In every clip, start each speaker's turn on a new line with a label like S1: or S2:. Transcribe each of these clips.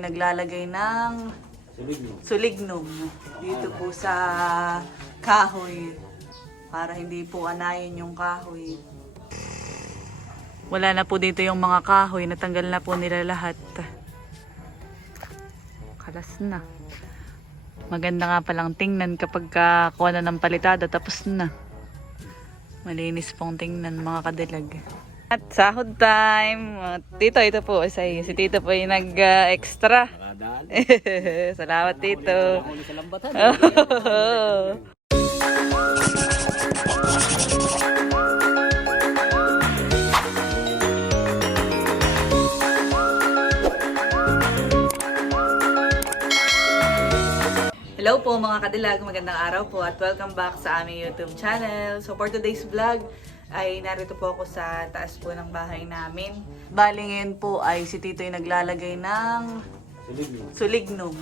S1: Naglalagay ng sulignum dito po sa kahoy para hindi po anayin yung kahoy. Wala na po dito yung mga kahoy, natanggal na po nila lahat. Kalas na. Maganda nga palang tingnan kapag kakuha na ng palitada tapos na. Malinis pong tingnan mga kadilag. At sahod time. Tito, ito po. Si, si Tito po yung nag-extra.
S2: Radal.
S1: Salamat, Tito.
S2: Lambatan.
S1: Hello po mga kadilag, magandang araw po at welcome back sa aming YouTube channel. So for today's vlog ay narito po ako sa taas po ng bahay namin. Bali ngayon po ay si Tito yung naglalagay ng
S2: Sulig mo.
S1: sulignum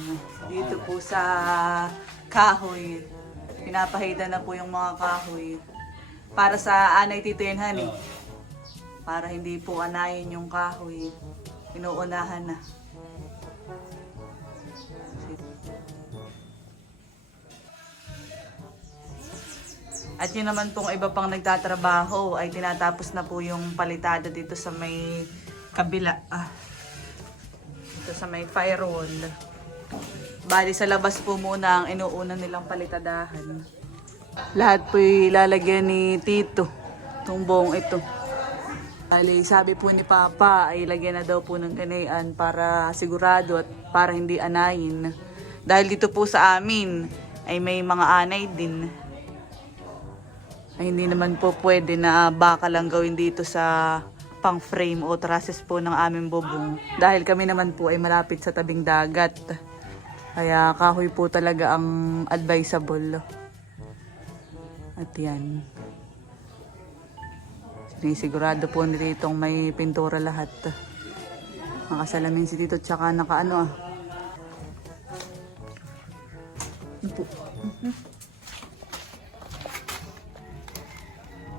S1: dito po sa kahoy. Pinapahida na po yung mga kahoy. Para sa anay Tito yan, honey. Para hindi po anayin yung kahoy. Inuunahan na. At yun naman pong iba pang nagtatrabaho ay tinatapos na po yung palitada dito sa may kabila. Ah, dito sa may firewall. Bali sa labas po muna ang inuuna nilang palitadahan. Lahat po ilalagyan ni Tito. Itong buong ito. Bali, sabi po ni Papa ay lagyan na daw po ng ganayan para sigurado at para hindi anayin. Dahil dito po sa amin ay may mga anay din ay hindi naman po pwede na baka lang gawin dito sa pang frame o trusses po ng aming bubong. Dahil kami naman po ay malapit sa tabing dagat. Kaya kahoy po talaga ang advisable. At yan. Sinisigurado po ni Titong may pintura lahat. Nakasalamin si Tito tsaka naka ano ah. Po?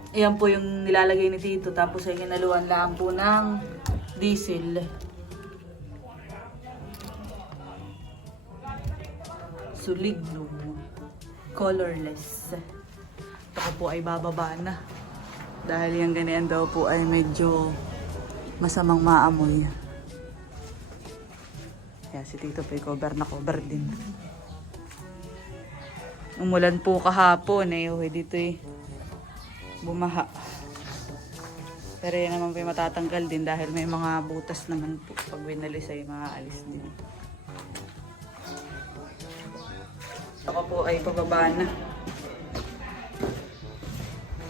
S1: Ayan po yung nilalagay ni Tito. Tapos ay hinaluan lang po ng diesel. Sulignum. Colorless. Ito po ay bababa na. Dahil yung ganyan daw po ay medyo masamang maamoy. Kaya si Tito po cover na cover din. Umulan po kahapon eh. Uy, dito eh bumaha. Pero yan naman po yung matatanggal din dahil may mga butas naman po. Pag winalis ay maaalis din. Ako po ay pababa na.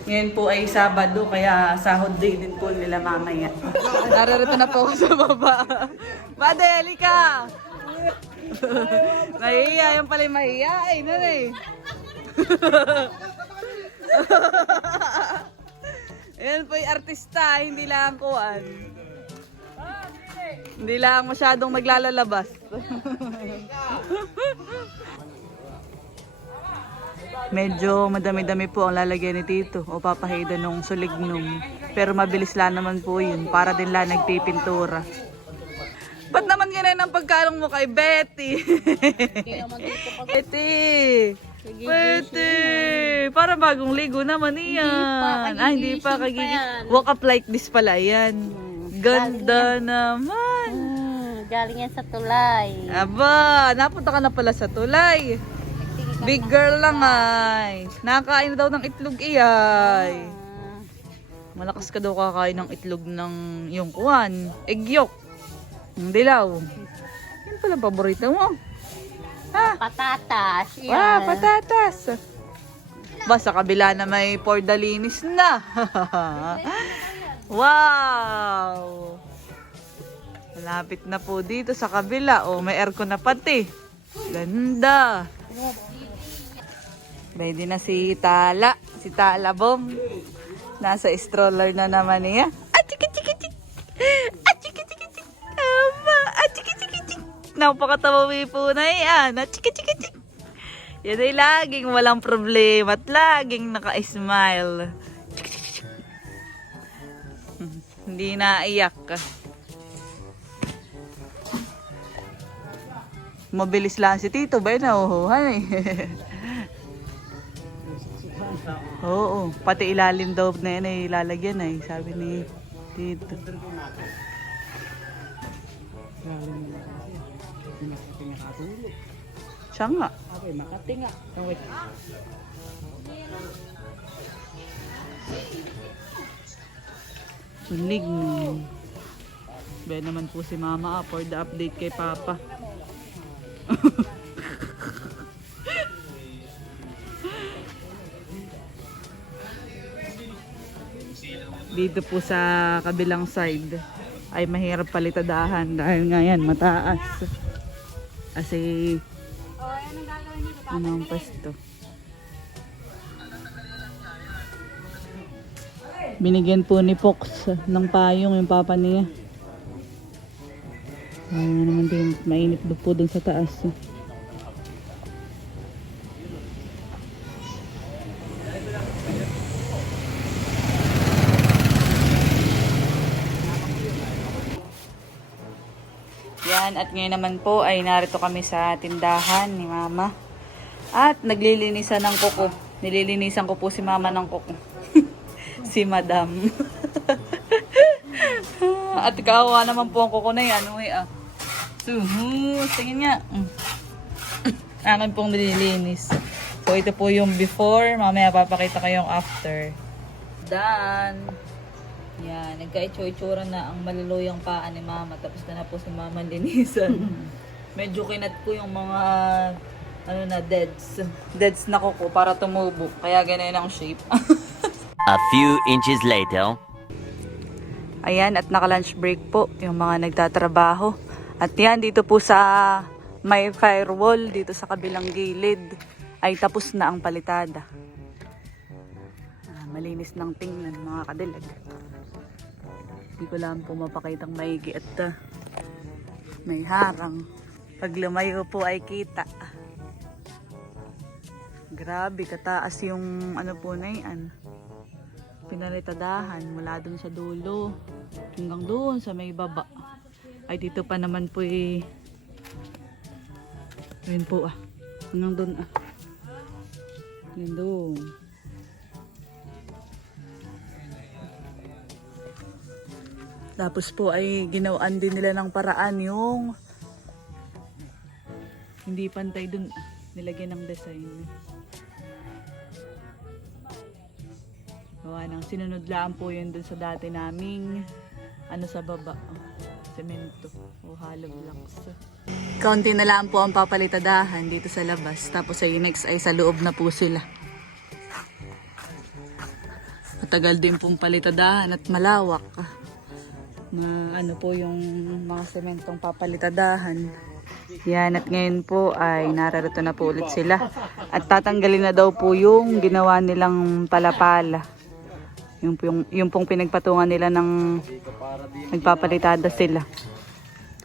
S1: Ngayon po ay Sabado, kaya sahod day din po nila mamaya. Nararito na po ako sa baba. Badeli ka! mahiya, yung pala yung mahiya. Ay, nanay. Ayan po yung artista, hindi lang kuan. Hindi lang masyadong naglalalabas. Medyo madami-dami po ang lalagyan ni Tito o papahida nung sulignum. Pero mabilis lang naman po yun para din lang nagpipintura. Ba't naman ganyan ang pagkalong mo kay Betty? Betty! Betty! Para bagong ligo naman iyan. Ah, hindi pa kagigis. Walk up like this pala yan. Ganda naman.
S3: Hmm, galing yan sa tulay.
S1: Aba, napunta ka na pala sa tulay. Big girl lang ay. Nakakain na daw ng itlog iyay.
S3: Ah,
S1: Malakas ka daw kakain ng itlog ng yung kuwan. Egg yolk. Ang dilaw. Yan pala paborito mo. Ha?
S3: patatas. Yan.
S1: Wow, patatas. Ba, sa kabila na may pordalinis na. wow! Malapit na po dito sa kabila. Oh, may aircon na pati. Ganda. Ready na si Tala. Si Tala Bom. Nasa stroller na naman niya. Chik. Napakatawawi po na yan. Ah, chiki chiki chik. Yan ay laging walang problema at laging naka-smile. Hmm, Hindi naiyak. Mabilis lang si Tito, ba nauhuhan eh. Oo, pati ilalim daw na yan ay ilalagyan ay, sabi ni Tito. Siya nga.
S4: Okay, Makati nga. Oh, wait.
S1: Sulig mo. Be naman po si Mama ah, for the update kay Papa. Dito po sa kabilang side ay mahirap palitadahan dahil nga yan mataas. Kasi ano ang pwesto. Binigyan po ni Fox ng payong yung papa niya. Ay, naman din, mainit po dun sa taas. Yan, at ngayon naman po ay narito kami sa tindahan ni Mama. At naglilinisan ng kuko. Nililinisan ko po si Mama ng kuko. si Madam. At kawawa naman po ang kuko na yan. Uy, ah. Suhu, tingin nga. Mm. Akin pong nililinis. So, ito po yung before. Mamaya papakita ko yung after. Done. Yan, nagka-itsura na ang maluluyang paa ni Mama. Tapos na na po si Mama linisan. Medyo kinat ko yung mga ano na, deads. Deads na kuko para tumubo. Kaya ganyan ang shape.
S5: A few inches later.
S1: Ayan, at naka-lunch break po yung mga nagtatrabaho. At yan, dito po sa may firewall, dito sa kabilang gilid, ay tapos na ang palitada. Ah, malinis ng tingnan mga kadilag. Hindi ko lang po mapakitang maigi at ah, may harang. Pag lumayo po ay kita. Grabe, kataas yung ano po na yan. Pinalitadahan mula dun sa dulo hanggang doon sa may baba. Ay dito pa naman po eh. Ayun po ah. Hanggang doon ah. Yun doon tapos po ay ginawaan din nila ng paraan yung hindi pantay dun ah. nilagyan ng design Gawa ng sinunod lang po yun dun sa dati naming ano sa baba, semento o hollow blocks. Kaunti na lang po ang papalitadahan dito sa labas. Tapos ay next ay sa loob na po sila. Matagal din pong palitadahan at malawak. Na ano po yung mga sementong papalitadahan. Yan at ngayon po ay nararito na po ulit sila. At tatanggalin na daw po yung ginawa nilang palapala. Yung, yung, yung pong pinagpatungan nila ng nagpapalitada sila.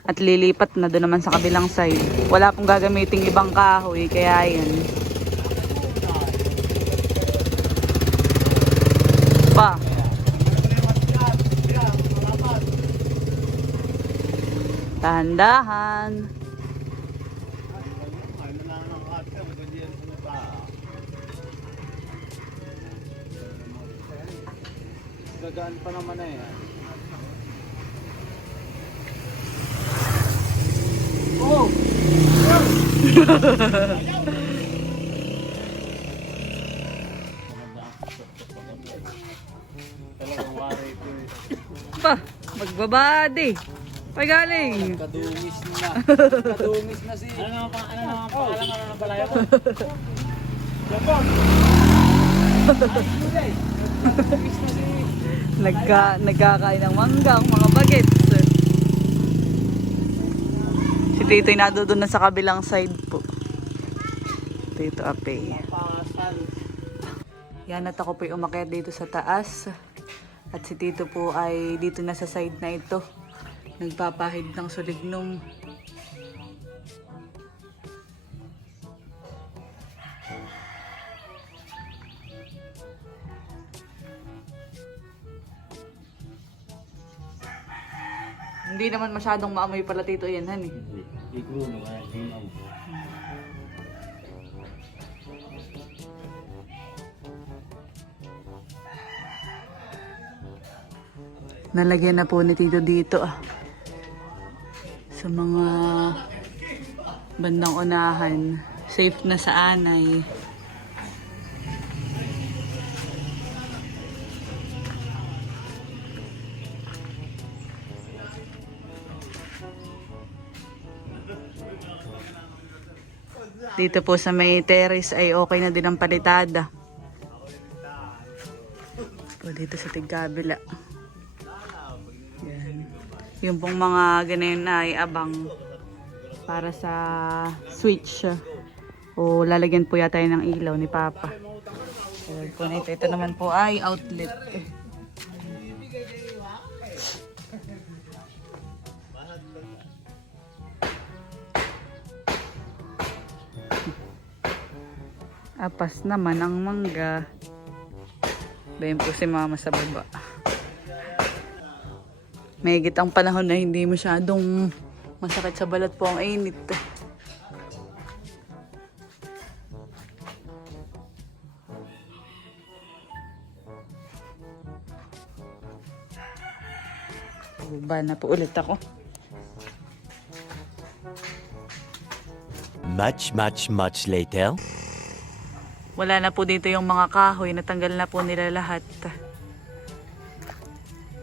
S1: At lilipat na doon naman sa kabilang side. Wala pong gagamiting ibang kahoy, kaya yan. Pa. Dahan-dahan.
S2: Gagaan pa naman na yan.
S4: Talagang wari ito eh.
S1: Pag galing.
S2: Kadungis na. Kadungis na si...
S4: Ano naman pa, ano naman pangalan, ano naman pala yun?
S1: Nagka, nagkakain ng manggang, mga bagets. Si Tito'y nado doon na sa kabilang side po. Tito Ape.
S4: Pasal.
S1: Yan at ako po'y umakyat dito sa taas. At si Tito po ay dito na sa side na ito. Nagpapahid ng sulignong. Hindi naman masyadong maamoy pala Tito yan, han eh.
S4: Ikruno kaya himaw.
S1: Nalagyan na po ni Tito dito ah. Sa mga bandang unahan. Safe na sa anay. Dito po sa may terrace ay okay na din ang palitada. Po dito sa tigkabila. Yung pong mga ganyan ay abang para sa switch. O lalagyan po yata ng ilaw ni Papa. Ayan po nito. Ito naman po ay outlet. Apas naman ang mangga. Bayan po si mama sa baba. May ang panahon na hindi masyadong masakit sa balat po ang init. Baba na po ulit ako.
S5: Much, much, much later.
S1: Wala na po dito yung mga kahoy. Natanggal na po nila lahat.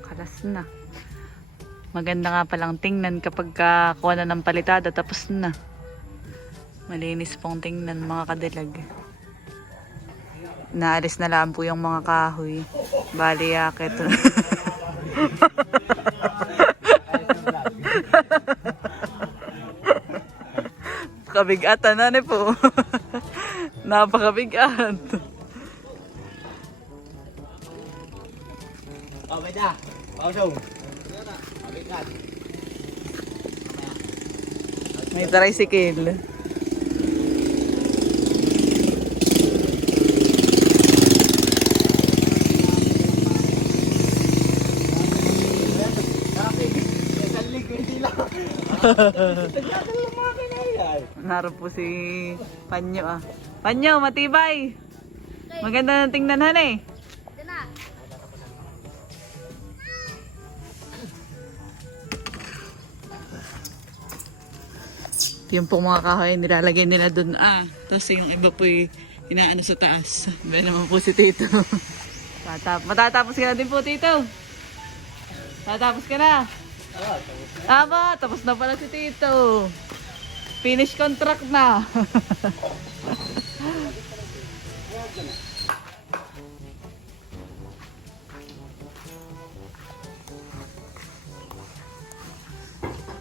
S1: Kalas na. Maganda nga palang tingnan kapag ka kuha na ng palitada tapos na. Malinis pong tingnan mga kadilag. Naalis na lang po yung mga kahoy. Bali yakit. Kabigatan na ni po. Napakabigat.
S2: Okay na. Pausong.
S1: May tricycle. Naroon po si Panyo ah. Panyo, matibay. Maganda ng tingnan han eh. Yung pong mga kahoy nilalagay nila doon ah. Tapos yung iba po inaano sa taas. Ba naman po si Tito. Tatap matatapos ka na din po Tito. Tatapos ka na. Tama, tapos na pala si Tito. Finish contract na.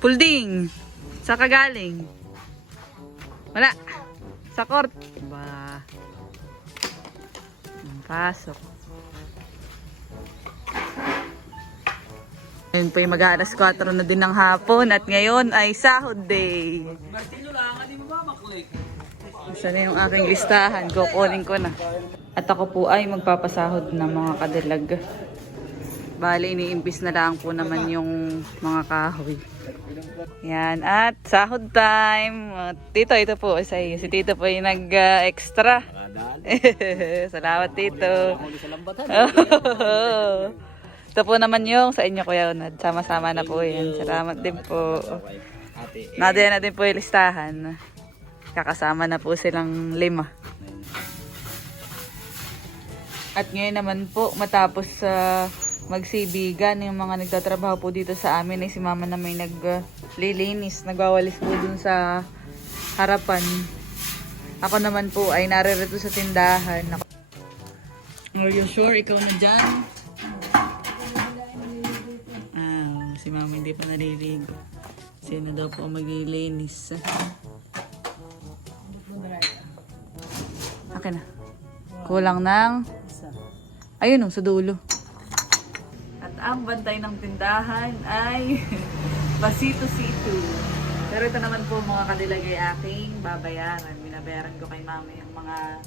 S1: Pulding. Sa kagaling. Wala. Sa court. Ba. Pasok. Ngayon po yung mag-aalas 4 na din ng hapon at ngayon ay sahod day. Isa na yung aking listahan. Kukunin ko na. At ako po ay magpapasahod ng mga kadilag. Bali, iniimbis na lang po naman yung mga kahoy. Yan. At sahod time. Uh, Tito, ito po sa iyo. Si Tito po yung nag-extra. Salamat, Tito. ito po naman yung sa inyo, Kuya Unad. Sama-sama na po yan. Salamat din po. Nadia na din po yung listahan. Kakasama na po silang lima. At ngayon naman po, matapos sa magsibigan, yung mga nagtatrabaho po dito sa amin ay si mama na may naglilinis, nagwawalis po dun sa harapan. Ako naman po ay naririto sa tindahan. Are you sure ikaw na dyan? Ah, si mama hindi pa naliligo. Sino daw po maglilinis? Akin na. Kulang ng... Ayun oh, sa dulo. Ang bantay ng tindahan ay Basito Situ. Pero ito naman po mga kadilagay aking babayaran. Binabayaran ko kay mama yung mga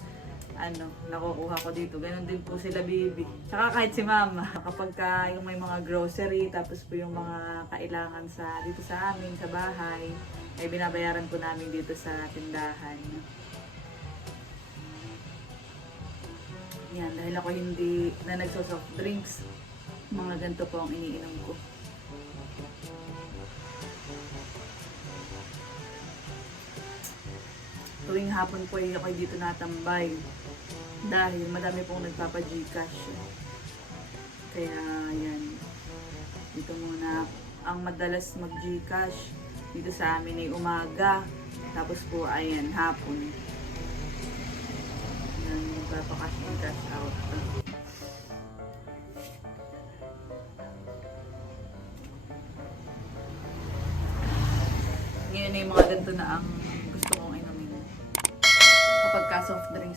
S1: ano, nakukuha ko dito. Ganon din po sila bibi. Saka kahit si mama. Kapag ka yung may mga grocery, tapos po yung mga kailangan sa dito sa amin, sa bahay, ay binabayaran po namin dito sa tindahan. Yan, dahil ako hindi na nagso-soft drinks, mga ganito po ang iniinom ko. Tuwing hapon po ay ako dito natambay dahil madami pong nagpapa-Gcash. Kaya yan, dito muna ang madalas mag-Gcash dito sa amin ay umaga tapos po ayan hapon. Yan yung papakash in cash out.